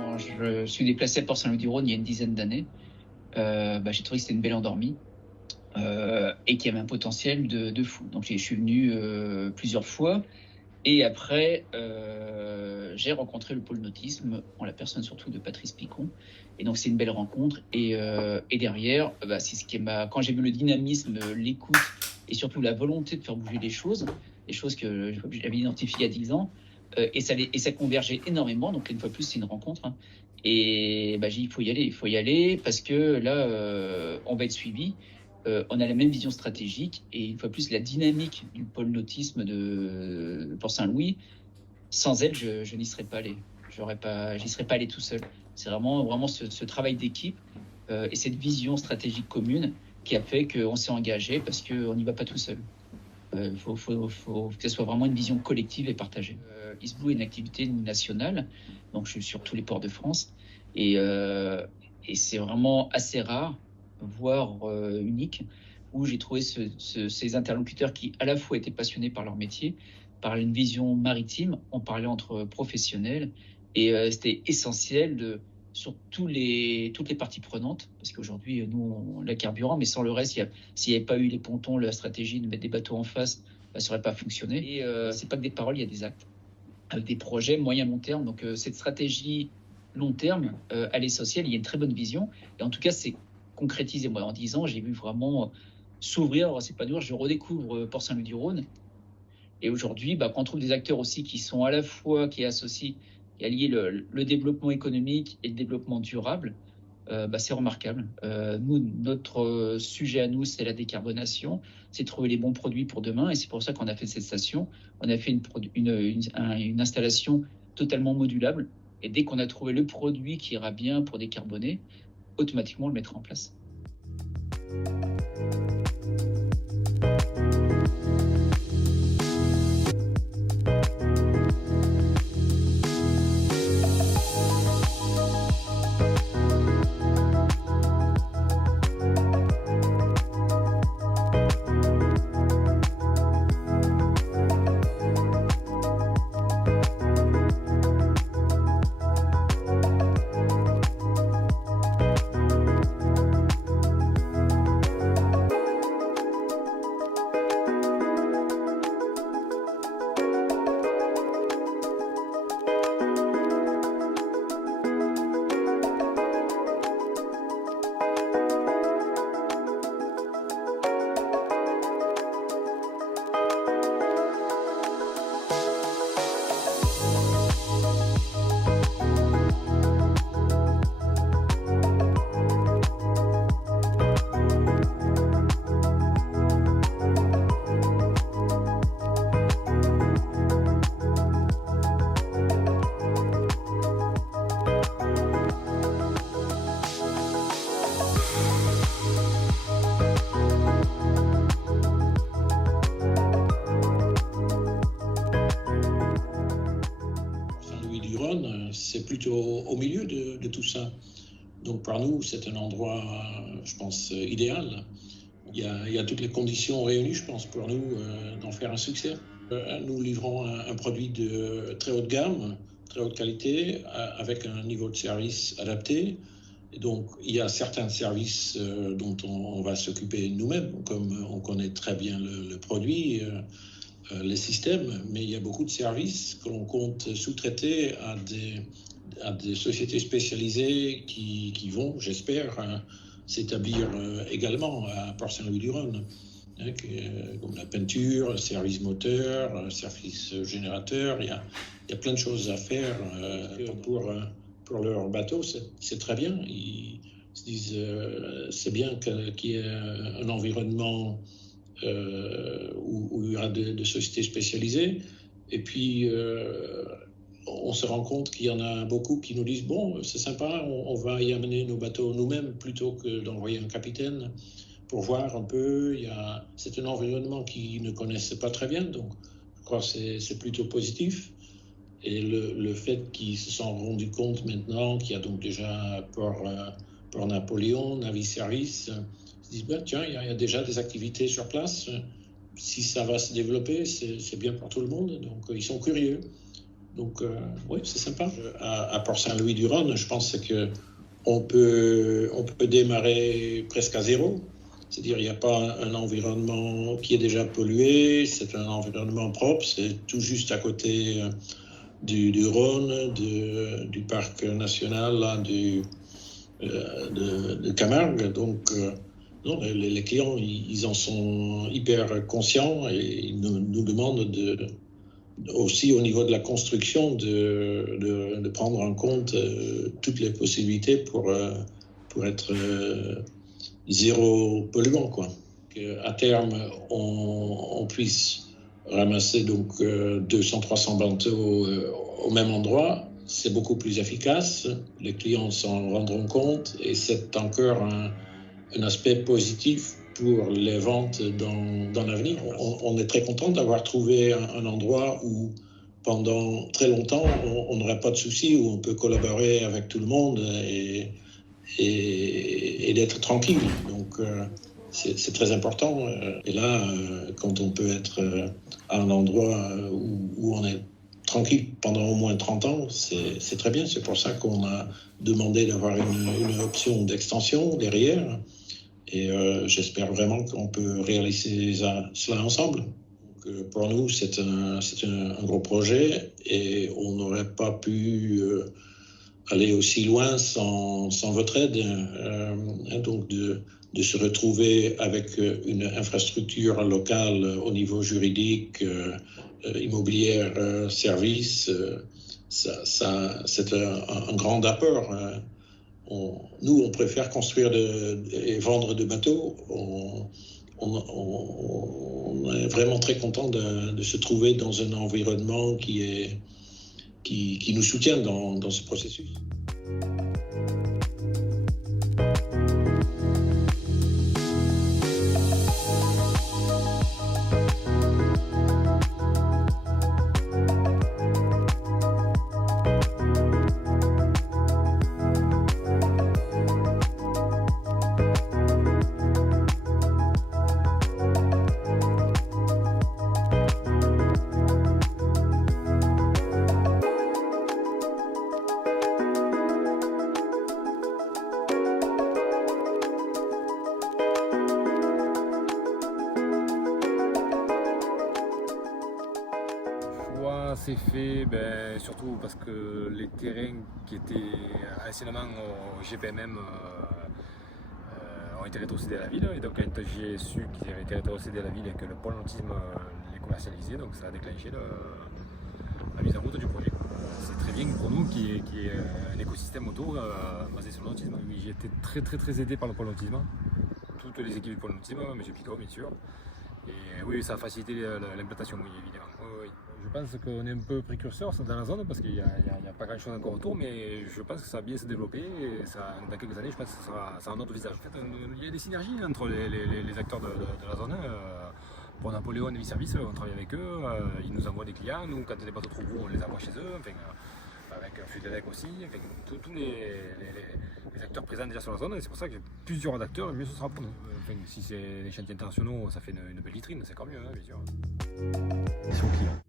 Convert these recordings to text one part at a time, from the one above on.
Quand je suis déplacé à Port-Saint-Louis-du-Rhône il y a une dizaine d'années, j'ai trouvé que c'était une belle endormie et qu'il y avait un potentiel de fou. Donc je suis venu plusieurs fois et après j'ai rencontré le pôle nautisme en la personne surtout de Patrice Picon. Et donc c'est une belle rencontre et derrière, c'est ce qui m'a, quand j'ai vu le dynamisme, l'écoute et surtout la volonté de faire bouger les choses que j'avais identifiées il y a 10 ans, et ça convergeait énormément. Donc une fois de plus, c'est une rencontre, hein. Et j'ai dit, il faut y aller parce que là, on va être suivi. On a la même vision stratégique et une fois de plus, la dynamique du pôle nautisme de Port-Saint-Louis, sans elle, je n'y serais pas allé. J'y serais pas allé tout seul. C'est vraiment ce travail d'équipe et cette vision stratégique commune qui a fait qu'on s'est engagé parce qu'on n'y va pas tout seul. Il faut que ce soit vraiment une vision collective et partagée. Eastblue est une activité nationale, donc je suis sur tous les ports de France et c'est vraiment assez rare, voire unique, où j'ai trouvé ces interlocuteurs qui à la fois étaient passionnés par leur métier, par une vision maritime, on parlait entre professionnels et c'était essentiel sur toutes les parties prenantes, parce qu'aujourd'hui, nous, on a carburant, mais sans le reste, s'il n'y avait pas eu les pontons, la stratégie de mettre des bateaux en face, ça n'aurait pas fonctionné. Et c'est pas que des paroles, il y a des actes, avec des projets moyen-long terme. Donc cette stratégie long terme, elle est essentielle, il y a une très bonne vision. Et en tout cas, c'est concrétisé. Moi, en 10 ans, j'ai vu vraiment s'ouvrir, s'épanouir. Je redécouvre Port-Saint-Louis-du-Rhône. Et aujourd'hui, quand on trouve des acteurs aussi qui sont à la fois, qui associent, qui allient le développement économique et le développement durable, c'est remarquable. Notre sujet à nous, c'est la décarbonation, c'est trouver les bons produits pour demain. Et c'est pour ça qu'on a fait cette station. On a fait une installation totalement modulable. Et dès qu'on a trouvé le produit qui ira bien pour décarboner, automatiquement, on le mettra en place. C'est plutôt au milieu de tout ça. Donc pour nous, c'est un endroit, je pense, idéal. Il y a toutes les conditions réunies, je pense, pour nous d'en faire un succès. Nous livrons un produit de très haute gamme, très haute qualité, avec un niveau de service adapté. Et donc il y a certains services dont on va s'occuper nous-mêmes, comme on connaît très bien le produit, les systèmes, mais il y a beaucoup de services que l'on compte sous-traiter à des sociétés spécialisées qui vont, j'espère, s'établir également à Port-Saint-Louis-du-Rhône, comme la peinture, le service moteur, le service générateur. Il y a plein de choses à faire pour leur bateau, c'est très bien. Ils se disent c'est bien qu'il y ait un environnement où il y aura de sociétés spécialisées. Et puis, on se rend compte qu'il y en a beaucoup qui nous disent bon, c'est sympa, on va y amener nos bateaux nous-mêmes plutôt que d'envoyer un capitaine pour voir un peu. C'est un environnement qu'ils ne connaissent pas très bien, donc je crois que c'est plutôt positif. Et le fait qu'ils se sont rendus compte maintenant qu'il y a donc déjà Port Napoléon, Navy Service, ils se disent ben, tiens, il y a déjà des activités sur place. Si ça va se développer, c'est bien pour tout le monde. Donc ils sont curieux. Donc oui, c'est sympa. À Port-Saint-Louis-du-Rhône, je pense qu'on peut démarrer presque à zéro. C'est-à-dire il n'y a pas un environnement qui est déjà pollué, c'est un environnement propre, c'est tout juste à côté du Rhône, du parc national là, de Camargue. Donc non, les clients, ils en sont hyper conscients et ils nous demandent aussi au niveau de la construction de prendre en compte toutes les possibilités pour être zéro polluant, quoi. À terme, on puisse ramasser donc 200-300 bateaux au même endroit. C'est beaucoup plus efficace, les clients s'en rendront compte et c'est encore un aspect positif pour les ventes dans l'avenir. On est très content d'avoir trouvé un endroit où pendant très longtemps on n'aurait pas de soucis, où on peut collaborer avec tout le monde et d'être tranquille. Donc c'est très important. Et là, quand on peut être à un endroit où on est tranquille pendant au moins 30 ans, c'est très bien. C'est pour ça qu'on a demandé d'avoir une option d'extension derrière. Et j'espère vraiment qu'on peut réaliser cela ensemble. Donc, pour nous, c'est un gros projet et on n'aurait pas pu aller aussi loin sans votre aide. Donc de se retrouver avec une infrastructure locale au niveau juridique, immobilière, service, c'est un grand apport. Nous, on préfère construire et vendre de bateaux. On est vraiment très content de se trouver dans un environnement qui nous soutient dans ce processus. C'est fait surtout parce que les terrains qui étaient anciennement au GPMM ont été rétrocédés à la ville, et donc quand j'ai su qu'ils avaient été rétrocédés à la ville et que le pôle nautisme les commercialisait, donc ça a déclenché la mise en route du projet. C'est très bien pour nous qu'il y ait un écosystème autour basé sur le nautisme. Oui, j'ai été très aidé par le pôle nautisme, toutes les équipes du pôle nautisme, M. Picot bien sûr. Et oui, ça a facilité l'implantation, oui, évidemment. Oui. Je pense qu'on est un peu précurseur dans la zone parce qu'il n'y a pas grand chose encore autour, mais je pense que ça va bien se développer et dans quelques années, je pense que ça sera un autre visage. En fait, il y a des synergies entre les acteurs de la zone. Pour Napoléon et Service, on travaille avec eux, ils nous envoient des clients, nous, quand les bateaux trop gros, on les envoie chez eux. Enfin, avec Fudelec aussi, enfin, tous les acteurs présents déjà sur la zone, et c'est pour ça que j'ai plusieurs acteurs, mieux ce sera pour nous. Enfin, si c'est des chantiers internationaux, ça fait une belle vitrine, c'est quand mieux, bien sûr. Ils sont clients.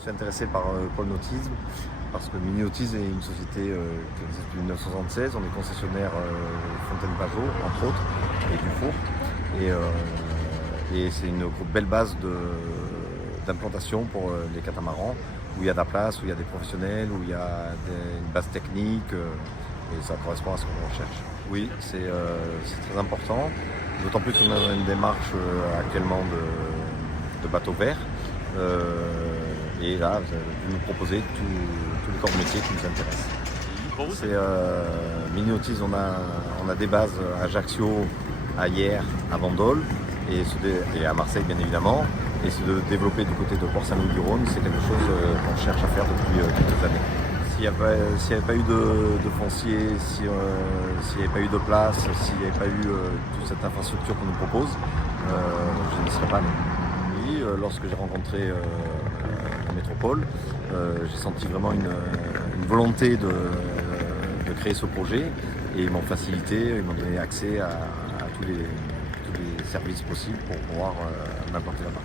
suis intéressé par Pôle Nautisme parce que Mini Nautisme est une société qui existe depuis 1976. On est concessionnaire Fontaine-Pajot, entre autres, et Dufour. Et c'est une belle base d'implantation pour les catamarans, où il y a de la place, où il y a des professionnels, où il y a une base technique, et ça correspond à ce qu'on recherche. Oui, c'est très important, d'autant plus qu'on a une démarche actuellement de bateaux verts. Et là, vous nous proposez tous les corps de métier qui nous intéressent. C'est Mini Nautisme, on a des bases à Ajaccio, à Hyères, à Bandol et à Marseille bien évidemment. Et se développer du côté de Port-Saint-Louis-du-Rhône, c'est quelque chose qu'on cherche à faire depuis quelques années. S'il n'y avait pas eu de foncier, s'il n'y avait pas eu de place, s'il n'y avait pas eu toute cette infrastructure qu'on nous propose, je ne serais pas né. Oui, lorsque j'ai rencontré la métropole, j'ai senti vraiment une volonté de créer ce projet et ils m'ont facilité, ils m'ont donné accès à tous les services possibles pour pouvoir m'implanter là-bas.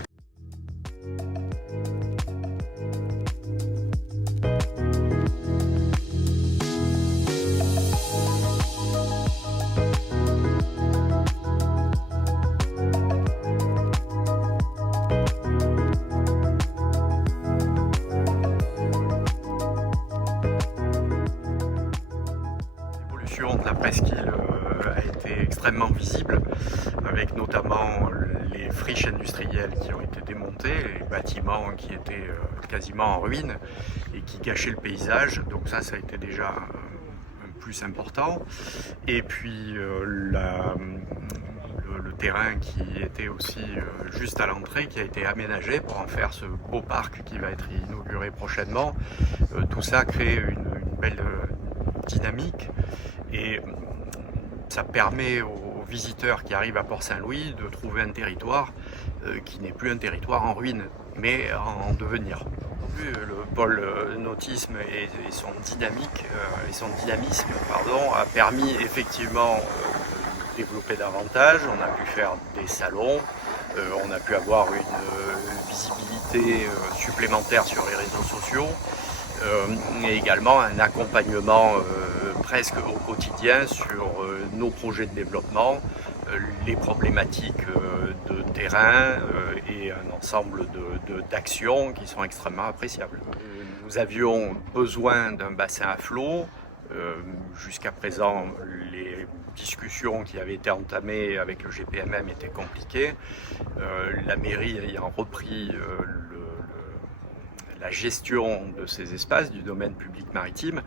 L'évolution de la presqu'île a été extrêmement visible, avec notamment les friches industrielles qui ont été démontées, les bâtiments qui étaient quasiment en ruine et qui gâchaient le paysage. Donc ça a été déjà un plus important. Et puis le terrain qui était aussi juste à l'entrée, qui a été aménagé pour en faire ce beau parc qui va être inauguré prochainement. Tout ça crée une belle dynamique et ça permet aux visiteurs qui arrivent à Port-Saint-Louis de trouver un territoire qui n'est plus un territoire en ruine, mais en devenir. Le pôle nautisme et son dynamisme a permis effectivement de développer davantage. On a pu faire des salons, on a pu avoir une visibilité supplémentaire sur les réseaux sociaux. Et également un accompagnement presque au quotidien sur nos projets de développement, les problématiques de terrain et un ensemble d'actions qui sont extrêmement appréciables. Nous avions besoin d'un bassin à flot. Jusqu'à présent, les discussions qui avaient été entamées avec le GPMM étaient compliquées. La mairie ayant repris la gestion de ces espaces du domaine public maritime,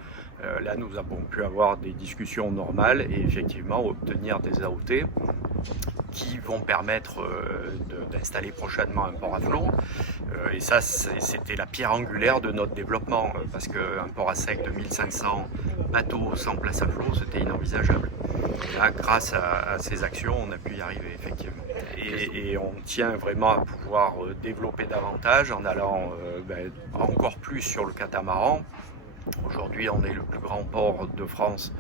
là nous avons pu avoir des discussions normales et effectivement obtenir des AOT qui vont permettre d'installer prochainement un port à flot. Et ça, c'était la pierre angulaire de notre développement, parce qu'un port à sec de 1500 bateaux sans place à flot, c'était inenvisageable. Et là, grâce à ces actions, on a pu y arriver, effectivement. Et on tient vraiment à pouvoir développer davantage en allant encore plus sur le catamaran. Aujourd'hui, on est le plus grand port de France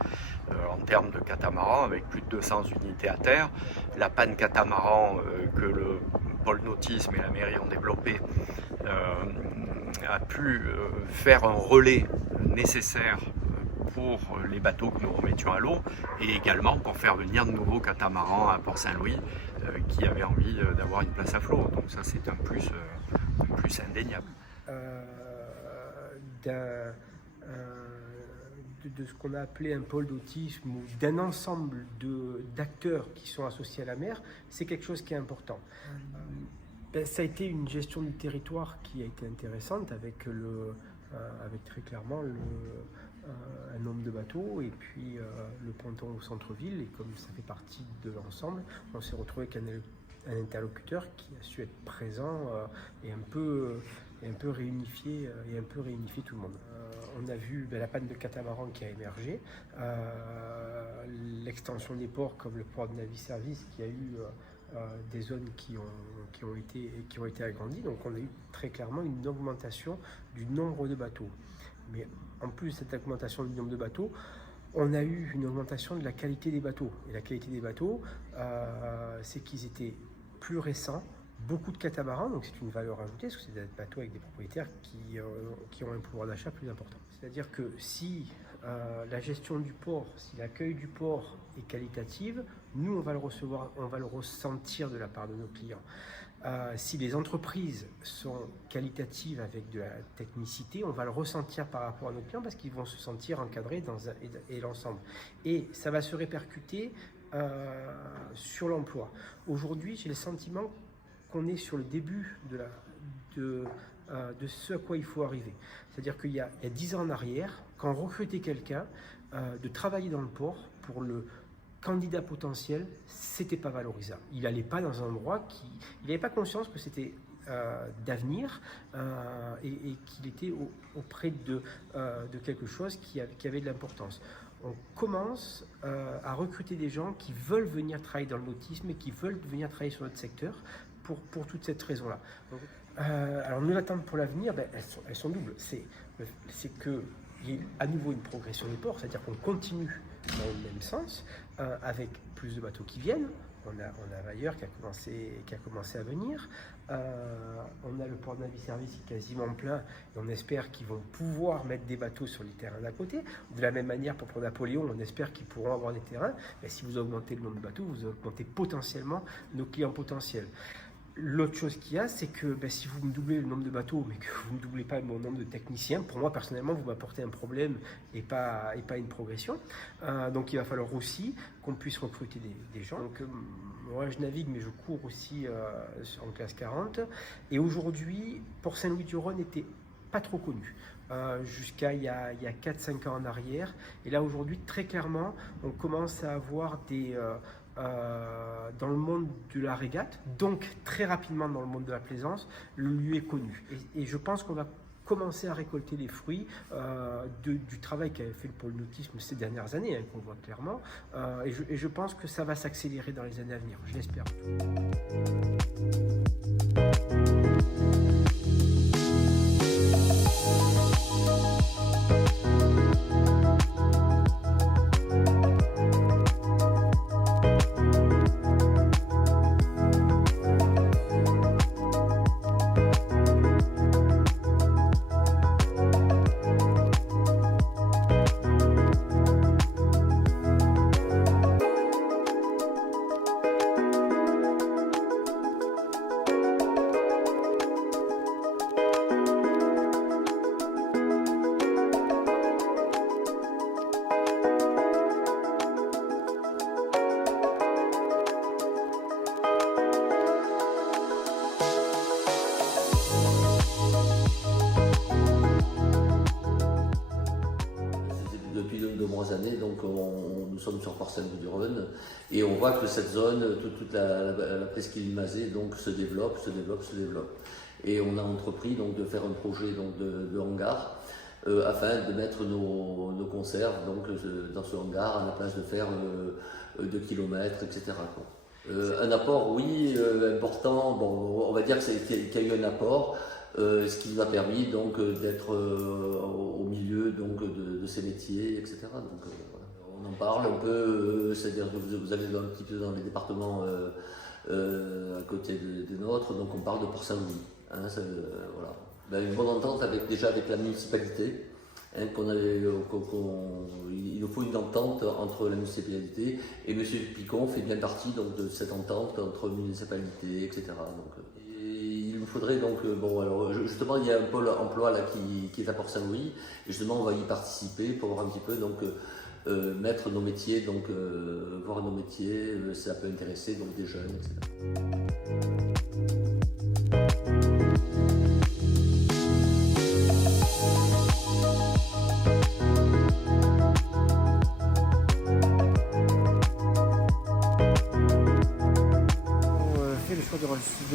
en termes de catamaran, avec plus de 200 unités à terre. La panne catamaran que le pôle nautisme et la mairie ont développé a pu faire un relais nécessaire pour les bateaux que nous remettions à l'eau et également pour faire venir de nouveaux catamarans à Port-Saint-Louis qui avaient envie d'avoir une place à flot. Donc ça, c'est un plus indéniable. De ce qu'on a appelé un pôle nautisme ou d'un ensemble d'acteurs qui sont associés à la mer, c'est quelque chose qui est important. Ça a été une gestion du territoire qui a été intéressante avec très clairement un nombre de bateaux et puis le ponton au centre-ville, et comme ça fait partie de l'ensemble, on s'est retrouvé avec un interlocuteur qui a su être présent et un peu réunifier tout le monde. On a vu la panne de catamaran qui a émergé, l'extension des ports comme le port de Naviservice qui a eu des zones qui ont été agrandies. Donc on a eu très clairement une augmentation du nombre de bateaux. Mais en plus de cette augmentation du nombre de bateaux, on a eu une augmentation de la qualité des bateaux. Et la qualité des bateaux, c'est qu'ils étaient plus récents, beaucoup de catamarans, donc c'est une valeur ajoutée, parce que c'est des bateaux avec des propriétaires qui ont un pouvoir d'achat plus important. C'est-à-dire que si la gestion du port, si l'accueil du port est qualitative, nous on va le recevoir, on va le ressentir de la part de nos clients. Si les entreprises sont qualitatives avec de la technicité, on va le ressentir par rapport à nos clients parce qu'ils vont se sentir encadrés et l'ensemble. Et ça va se répercuter sur l'emploi. Aujourd'hui, j'ai le sentiment qu'on est sur le début de ce à quoi il faut arriver. C'est-à-dire qu'il y a 10 ans en arrière, quand on recrutait quelqu'un, de travailler dans le port pour le candidat potentiel, c'était pas valorisable. Il n'allait pas dans un endroit il n'avait pas conscience que c'était d'avenir et qu'il était auprès de quelque chose qui avait de l'importance. On commence à recruter des gens qui veulent venir travailler dans le nautisme et qui veulent venir travailler sur notre secteur pour toute cette raison-là. Alors nos attentes pour l'avenir, elles sont doubles. C'est qu'il y ait à nouveau une progression des ports, c'est-à-dire qu'on continue dans le même sens, avec plus de bateaux qui viennent. On a Vailleur qui a commencé à venir. On a le port de Naviservice qui est quasiment plein et on espère qu'ils vont pouvoir mettre des bateaux sur les terrains d'à côté. De la même manière, pour Napoléon, on espère qu'ils pourront avoir des terrains. Mais si vous augmentez le nombre de bateaux, vous augmentez potentiellement nos clients potentiels. L'autre chose qu'il y a, c'est que si vous me doublez le nombre de bateaux, mais que vous ne doublez pas mon nombre de techniciens, pour moi personnellement, vous m'apportez un problème et pas une progression. Donc il va falloir aussi qu'on puisse recruter des gens. Donc moi je navigue, mais je cours aussi en classe 40. Et aujourd'hui, Port Saint-Louis-du-Rhône n'était pas trop connu. Jusqu'à il y a 4-5 ans en arrière. Et là aujourd'hui, très clairement, on commence à avoir dans le monde de la régate, donc très rapidement dans le monde de la plaisance, le lieu est connu. Et je pense qu'on va commencer à récolter les fruits du travail qu'avait fait le pôle nautisme ces dernières années, qu'on voit clairement. Et je pense que ça va s'accélérer dans les années à venir, je l'espère. Années, donc nous sommes sur Port Saint-Louis-du-Rhône et on voit que cette zone, toute la presqu'île Mazet donc se développe. Et on a entrepris donc de faire un projet donc de hangar afin de mettre nos conserves donc dans ce hangar à la place de faire 2 km, etc. Un apport, oui, important. Bon, on va dire qu'il y a eu un apport. Ce qui nous a permis donc d'être au milieu donc de ces métiers, etc. Donc voilà. On en parle un peu, c'est-à-dire que vous allez un petit peu dans les départements à côté de nôtre, donc on parle de Port Saint-Louis. Voilà. Une bonne entente avec la municipalité. Il nous faut une entente entre la municipalité et M. Picon fait bien partie donc, de cette entente entre municipalité, etc. Donc, il nous faudrait donc, alors justement il y a un pôle emploi là, qui est à Port Saint-Louis et justement on va y participer pour voir un petit peu donc, mettre nos métiers, donc voir nos métiers, ça peut intéresser donc, des jeunes, etc.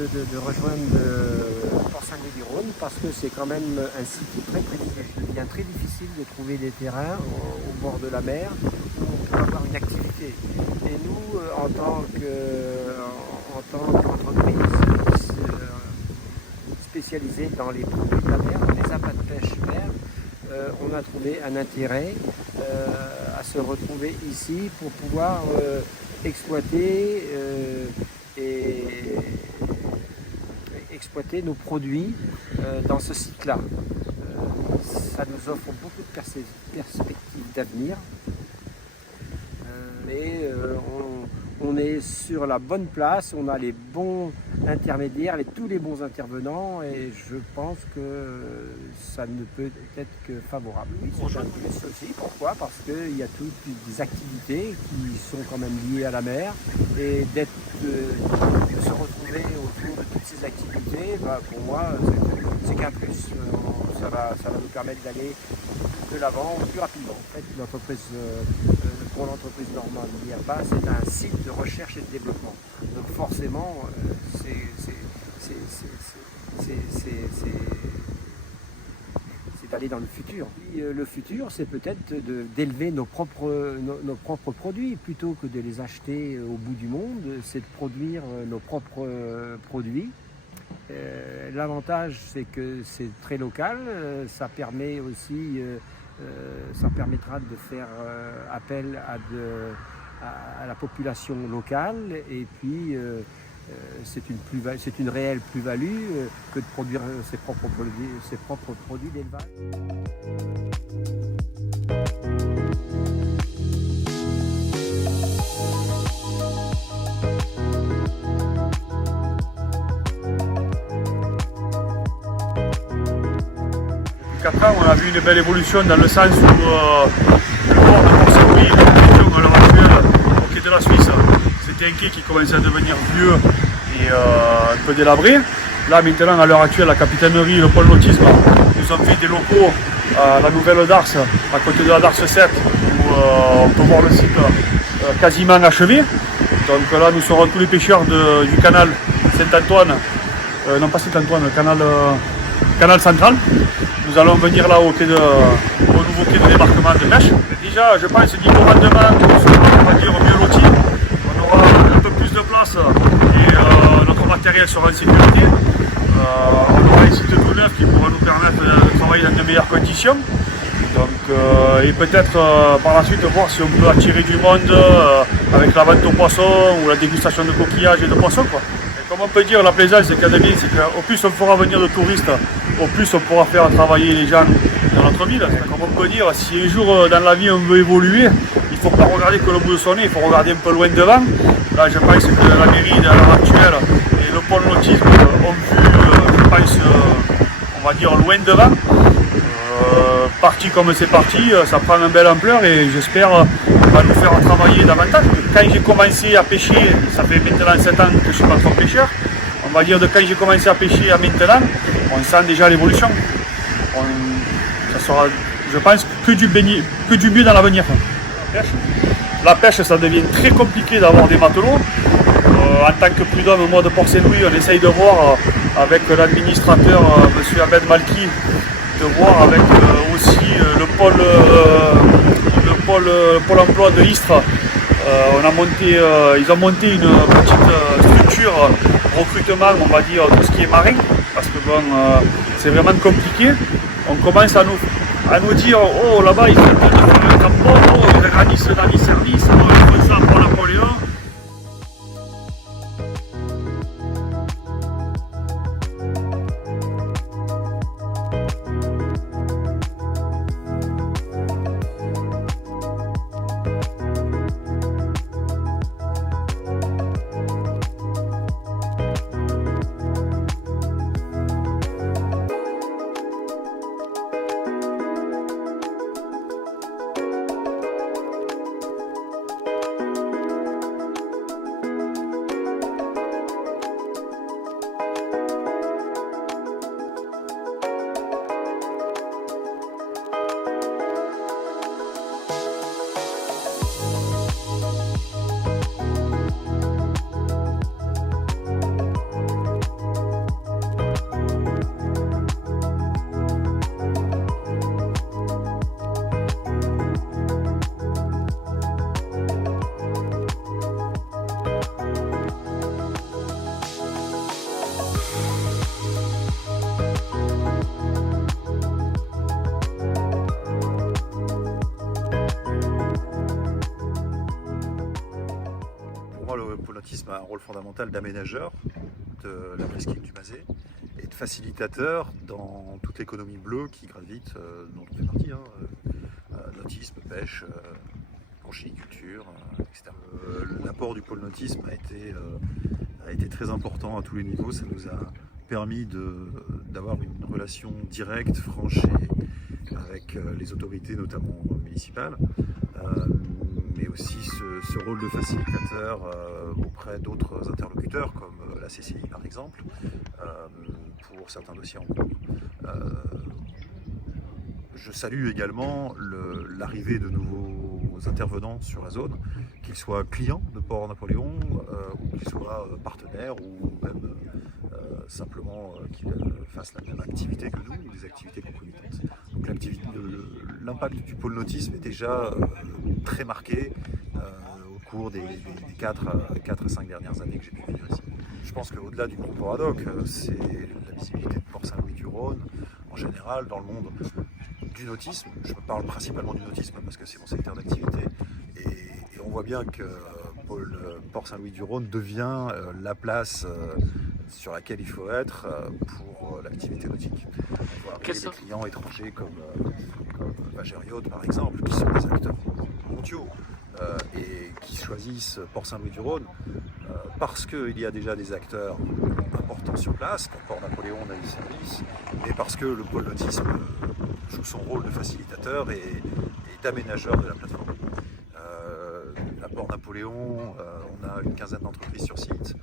De rejoindre Port Saint-Louis-du-Rhône parce que c'est quand même un site très privilégié. Il devient très difficile de trouver des terrains au bord de la mer où on peut avoir une activité. Et nous, en tant qu'entreprise spécialisée dans les produits de la mer, dans les appâts de pêche mer, on a trouvé un intérêt à se retrouver ici pour pouvoir exploiter et d'exploiter nos produits dans ce site-là. Ça nous offre beaucoup de perspectives d'avenir. Mais on est sur la bonne place, on a les bons intermédiaires, tous les bons intervenants, et je pense que ça ne peut être que favorable. Oui, c'est un plus aussi. Pourquoi ? Parce qu'il y a toutes des activités qui sont quand même liées à la mer, et de se retrouver autour de toutes ces activités, pour moi, c'est qu'un plus. Ça va nous permettre d'aller de l'avant plus rapidement. En fait, pour l'entreprise normande l'IRPA, c'est un site de recherche et de développement. Donc forcément, c'est d'aller dans le futur. Et le futur, c'est peut-être d'élever nos propres produits plutôt que de les acheter au bout du monde. C'est de produire nos propres produits. L'avantage, c'est que c'est très local. Ça permet aussi, ça permettra de faire appel à la population locale, et puis c'est une réelle plus-value que de produire ses propres produits d'élevage. Depuis 4 ans, on a vu une belle évolution dans le sens où le port de Port-Saint-Louis, à l'heure actuelle, au quai de la Suisse, c'était un quai qui commençait à devenir vieux et un peu délabré. Là maintenant, à l'heure actuelle, la capitainerie, le pôle nautisme, nous ont fait des locaux à la nouvelle Dars, à côté de la Dars 7, où on peut voir le site quasiment achevé. Donc là, nous serons tous les pêcheurs du canal Saint-Antoine, non pas Saint-Antoine, le canal central. Nous allons venir là au nouveau quai de débarquement de pêche. Déjà, je pense niveau rendement, on va dire mieux loti. On aura un peu plus de place et notre matériel sera en sécurité. On aura un site tout neuf qui pourra nous permettre de travailler dans de meilleures conditions. Donc, et peut-être par la suite voir si on peut attirer du monde avec la vente aux poissons ou la dégustation de coquillages et de poissons, quoi. Et comme on peut dire, la plaisance, c'est qu'au plus on fera venir de touristes, au plus on pourra faire travailler les gens dans notre ville. Comme on peut dire, si un jour dans la vie on veut évoluer, il ne faut pas regarder que le bout de son nez, il faut regarder un peu loin devant. Là, je pense que la mairie à l'heure actuelle et le pôle nautisme ont vu, je pense, on va dire loin devant. Parti comme c'est parti, ça prend une belle ampleur et j'espère va nous faire travailler davantage. Quand j'ai commencé à pêcher, ça fait maintenant 7 ans que je suis patron pêcheur, on va dire de quand j'ai commencé à pêcher à maintenant, on sent déjà l'évolution. Ça sera, je pense, que du mieux dans l'avenir. La pêche, ça devient très compliqué d'avoir des matelots. En tant que prud'homme, moi de Port-Saint-Louis, on essaye de voir avec l'administrateur, M. Abed Malki, de voir avec aussi le pôle emploi de Istres. Ils ont monté une petite structure recrutement, on va dire, tout ce qui est marin, parce que bon, c'est vraiment compliqué. On commence à nous dire, oh là-bas ils sont en train de faire un tampon, oh ils agrandissent dans les services, oh ils font ça pour Napoléon. Le pôle nautisme a un rôle fondamental d'aménageur de la presqu'île du Mazet. être facilitateur dans toute l'économie bleue qui gravite, dont on fait partie, nautisme, pêche, conchyliculture, etc. L'apport du pôle nautisme a été très important à tous les niveaux. Ça nous a permis d'avoir une relation directe, franche avec les autorités, notamment municipales, mais aussi ce rôle de facilitateur auprès d'autres interlocuteurs, comme la CCI par exemple, pour certains dossiers en cours. Je salue également l'arrivée de nouveaux intervenants sur la zone, qu'ils soient clients de Port Napoléon ou qu'ils soient partenaires ou même simplement qu'ils fassent la même activité que nous, ou des activités concomitantes. Donc l'impact du pôle nautisme est déjà très marqué au cours des 4 à 5 dernières années que j'ai pu venir ici. Je pense qu'au-delà du groupe Oradoc, c'est la visibilité de Port-Saint-Louis-du-Rhône en général dans le monde du nautisme. Je parle principalement du nautisme parce que c'est mon secteur d'activité et on voit bien que Port-Saint-Louis-du-Rhône devient la place sur laquelle il faut être pour l'activité nautique. On voit des clients étrangers comme Vageriot par exemple, qui sont des acteurs mondiaux et qui choisissent Port-Saint-Louis-du-Rhône parce qu'il y a déjà des acteurs importants sur place, comme Port Napoléon, on a eu service, et parce que le pôle nautisme joue son rôle de facilitateur et d'aménageur de la plateforme. À Port Napoléon, on a une quinzaine d'entreprises sur site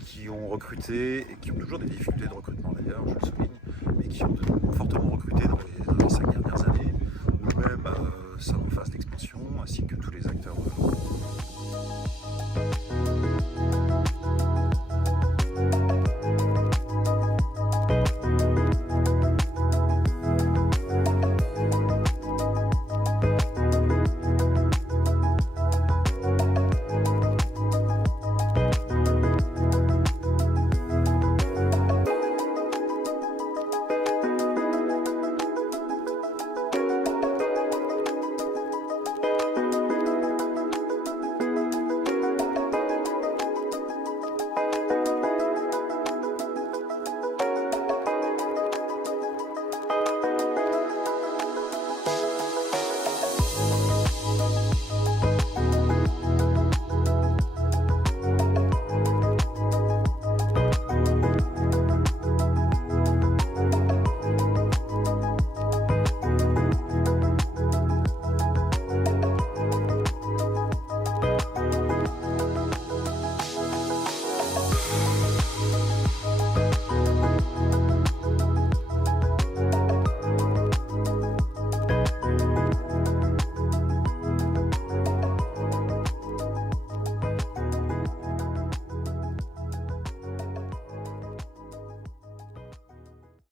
qui ont recruté et qui ont toujours des difficultés de recrutement d'ailleurs, je le souligne, mais qui ont fortement recruté dans les 5 dernières années. Nous-mêmes sommes en phase d'expansion, ainsi que tous les acteurs.